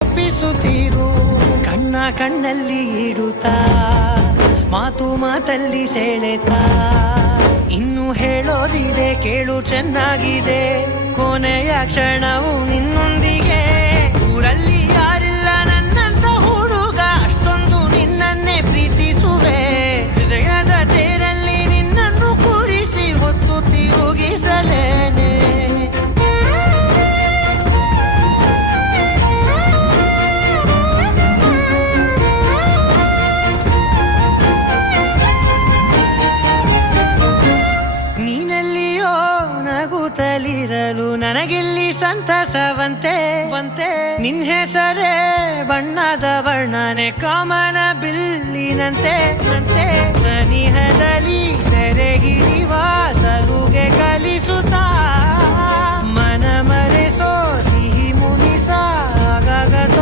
ತಪ್ಪಿಸುತ್ತೀರು ಕಣ್ಣ ಕಣ್ಣಲ್ಲಿ ಇಡುತ್ತಾ ಮಾತು ಮಾತಲ್ಲಿ ಸೆಳೆತಾ ಇನ್ನು ಹೇಳೋದಿದೆ ಕೇಳು ಚೆನ್ನಾಗಿದೆ ಕೊನೆಯ ಕ್ಷಣವು ನಿನ್ನೊಂದಿಗೆ ಊರಲ್ಲಿ ಯಾರಿಲ್ಲ ನನ್ನಂತ ಹುಡುಗ ಅಷ್ಟೊಂದು ನಿನ್ನನ್ನೇ ಪ್ರೀತಿಸುವೆ ಹೃದಯದ ತೇರಲ್ಲಿ ನಿನ್ನನ್ನು ಕೂರಿಸಿ ಹೊತ್ತು ತಿರುಗಿಸಲೇನೆ ನೀನೆಲ್ಲಿಯೋ ನಗುತ್ತಲಿರಲು ನನಗಿಲ್ಲಿ ಸಂತಸವಂತೆ ನಿನ್ ಹೆಸರೇ ಬಣ್ಣದ ವರ್ಣನೆ ಕಾಮನ ಬಿಲ್ಲಿನಂತೆ ಸನಿಹದಲ್ಲಿ ಸೆರೆಗಿಳಿವ ಸಲುಗೆ ಕಲಿಸುತ್ತಾ ಮನ ಮರೆಸೋ ಸಿಹಿ ಮುನಿಸ ಆಗಾಗ